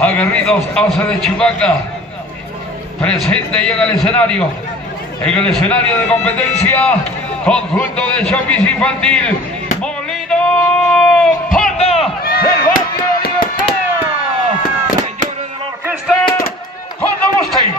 aguerridos Asa de Chubaca, presente y en el escenario de competencia, conjunto de Chapis Infantil, Molino Panda del Barrio de Libertad. Señores de la orquesta, cuando gusten.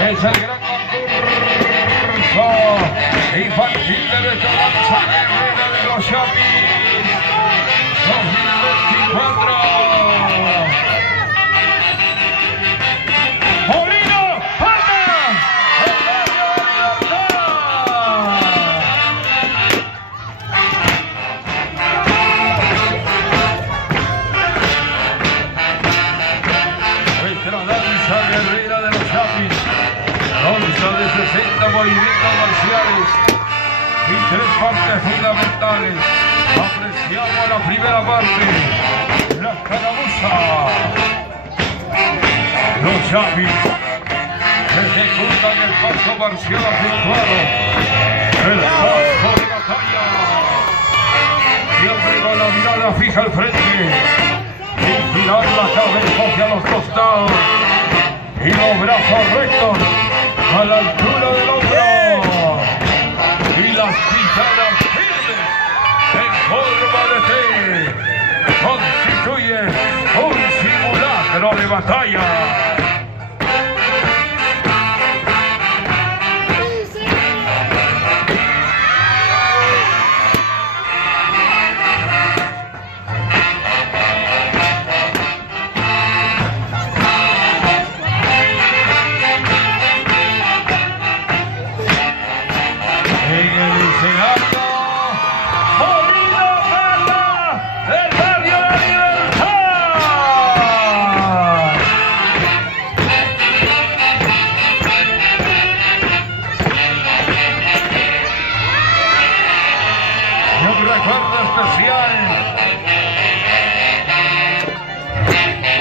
Es el gran concurso infantil de nuestra danza guerrera de los Chapis 2024. Molino Panda, el Barrio de Libertad. Nuestra danza guerrera de los Chapis. Danza de 60 movimientos marciales y 3 partes fundamentales. Apreciamos la primera parte, la caramuza. Los Chapis ejecutan el paso marcial acentuado, el paso de batalla. Siempre con la mirada fija al frente y girar la cabeza hacia los costados y los brazos rectos a la altura del hombro y las pisadas firmes en forma de T constituye un simulacro de batalla.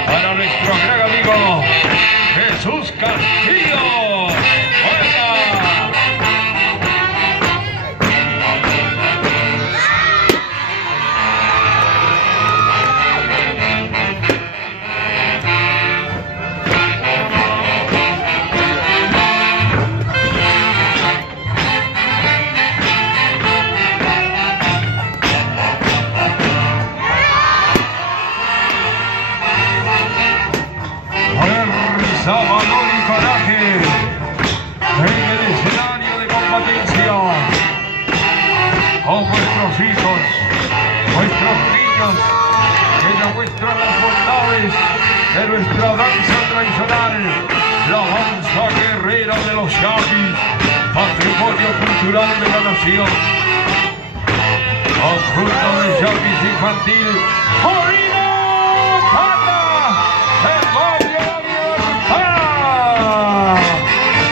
Para nuestro gran amigo Jesús Castillo. ¡Venga! Valor y coraje en el escenario de competencia con vuestros hijos, vuestros niños, que demuestran las bondades de nuestra danza tradicional, la danza guerrera de los Chapis, patrimonio cultural de la nación. Conjunto de Chapis Infantil, Molino Panda, el Barrio de Libertad,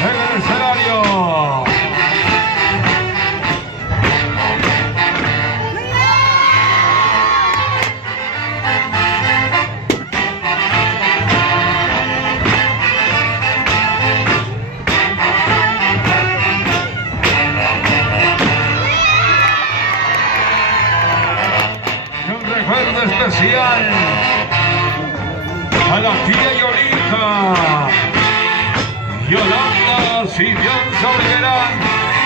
en el escenario. Especial a la tía Yolanda Cibianza Olguerán,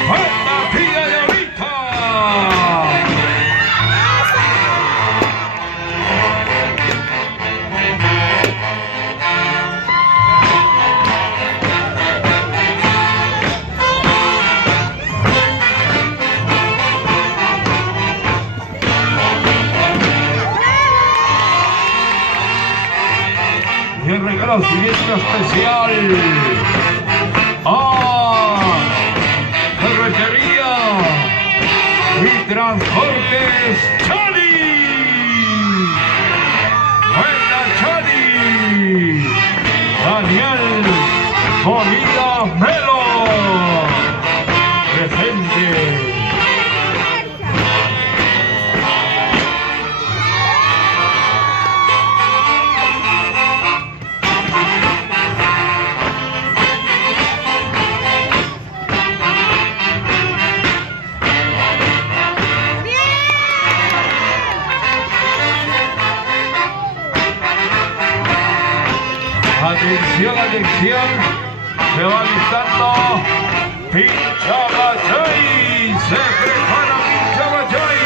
a la tía Yolita. Y el reconocimiento especial a Ferretería y Transportes Chani. ¡Buena Chani! Daniel Molina Melo. Atención, atención. Se va listando Pinchabachay. Se prepara Pinchabachay.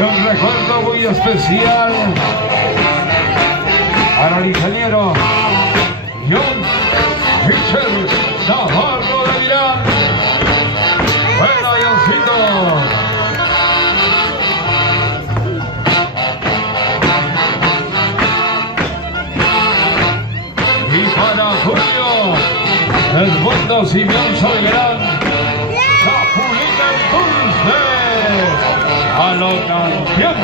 Un recuerdo muy especial para el ingeniero John Fischer Navarro de Irán. Bueno, Johncito. Y para Julio, el mundo Simeón Soberán, Chapulín el Dulce. A lo campeón.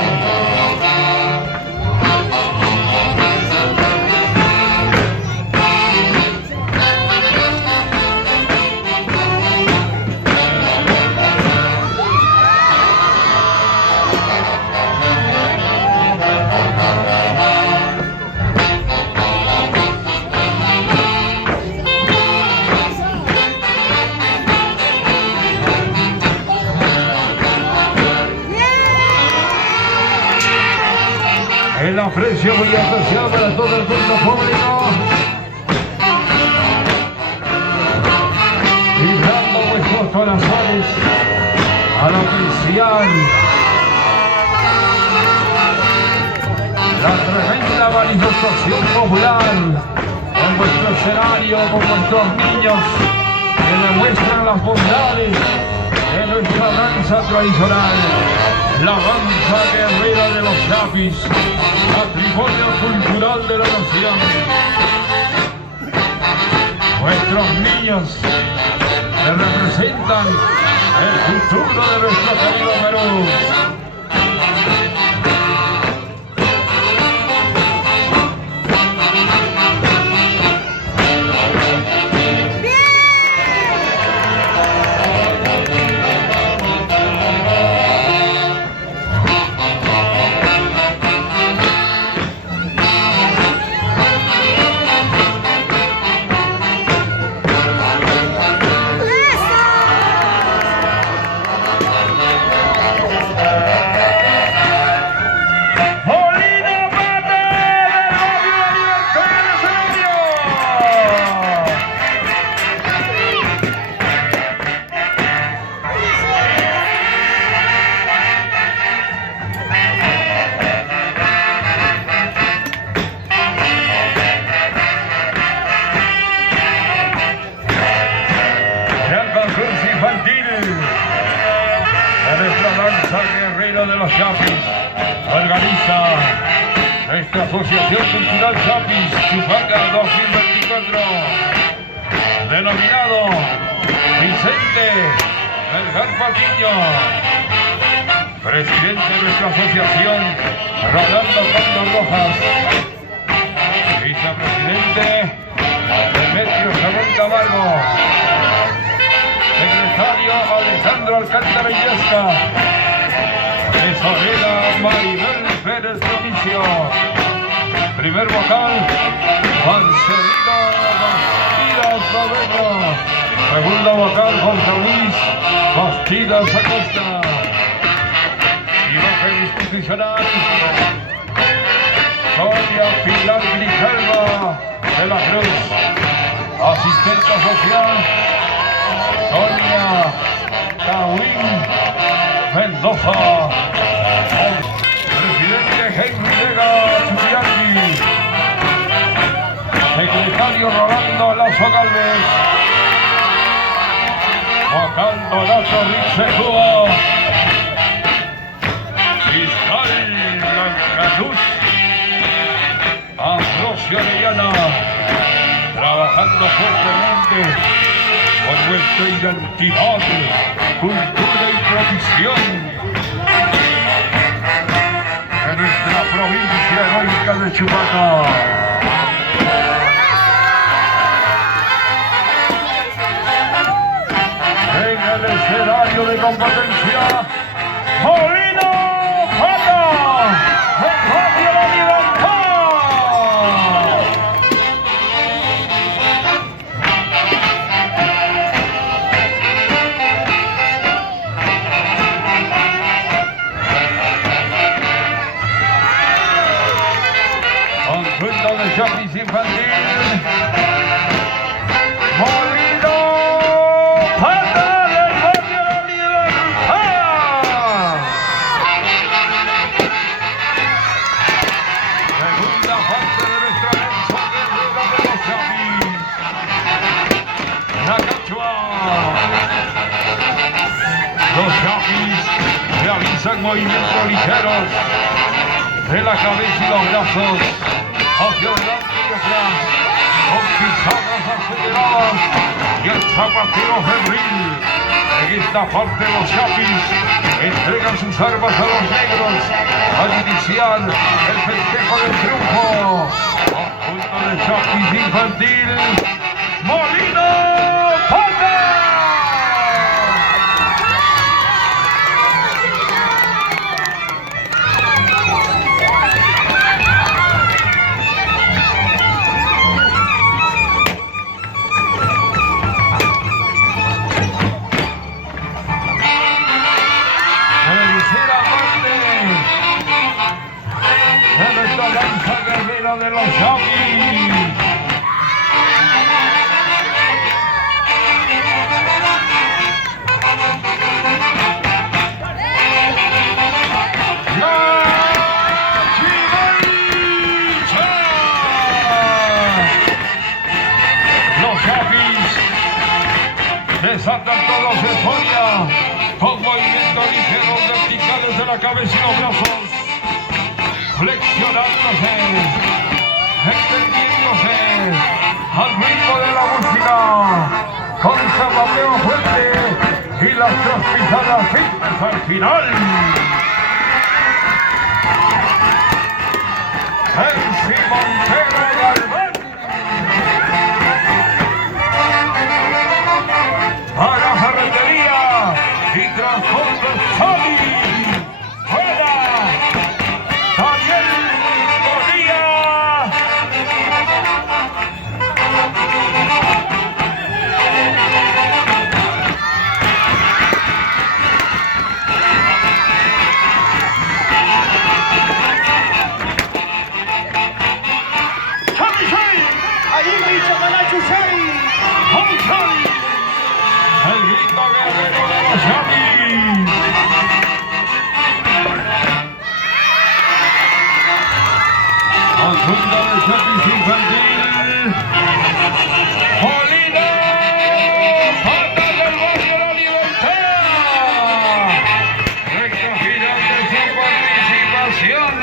El aprecio muy especial para todo el mundo público. Vibrando vuestros corazones a lo oficial. La tremenda manifestación popular en vuestro escenario con vuestros niños que demuestran las bondades de nuestra danza tradicional. La danza guerrera de los Chapis, patrimonio cultural de la nación. Nuestros niños que representan el futuro de nuestro querido Perú. Guerrero de los Chapis organiza nuestra Asociación Cultural Chapis Chupanga 2024, denominado Vicente Melgar Patiño, presidente de nuestra asociación Rolando Cóndor Rojas, vicepresidente Demetrio Ramón Camargo, secretario Alejandro Alcántara Illesca, tesorera Maribel Pérez Provicio, primer vocal Marcelino Bastidas Rodero, segundo vocal José Luis Bastidas Acosta, imagen institucional Sonia Pilar Grijalva de la Cruz, asistente social Sonia Tawin Mendoza, presidente Henry Vega Chupiaki, secretario Rolando Lazo Galvez, Juan Donato Rixecúa, fiscal Blancaluz, Ambrosio Arellana, trabajando fuertemente por nuestra identidad, cultura y tradición de nuestra provincia heroica de Chupaca. En el escenario de competencia, Molino Pata, de Radio La Libertad. Conjunto de Chapis infantil, Molino Pata del barrio La Libertad. Segunda parte de nuestra danza guerrera de los Chapis. La Cachua. Los Chapis realizan movimientos ligeros de la cabeza y los brazos hacia adelante y atrás, con pisadas aceleradas y el zapatero febril. En esta parte los Chapis entregan sus armas a los negros al iniciar el festejo del triunfo. Conjunto de Chapis infantil, Molino Pata. Danza guerrera de los Chapis. Los Chapis desatan todos euforia con movimientos ligeros verticales de la cabeza y los brazos, flexionándose, extendiéndose al ritmo de la música, con zapateo fuerte y las tres pisadas firmes al final. Elsie Montero Galván para ferretería y transporte Sony. El grito guerrero de los Chapis. Conjunto de Chapis infantil, Molino Pata del barrio La Libertad. Recta final de su participación.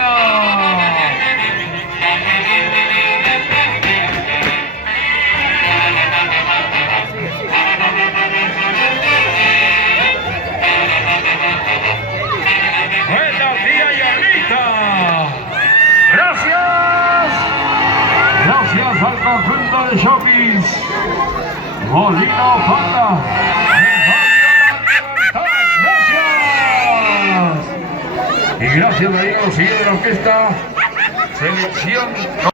Gracias al conjunto de Chapis, Molino Pata, gracias. Y gracias a Diego, sigue de la orquesta, selección.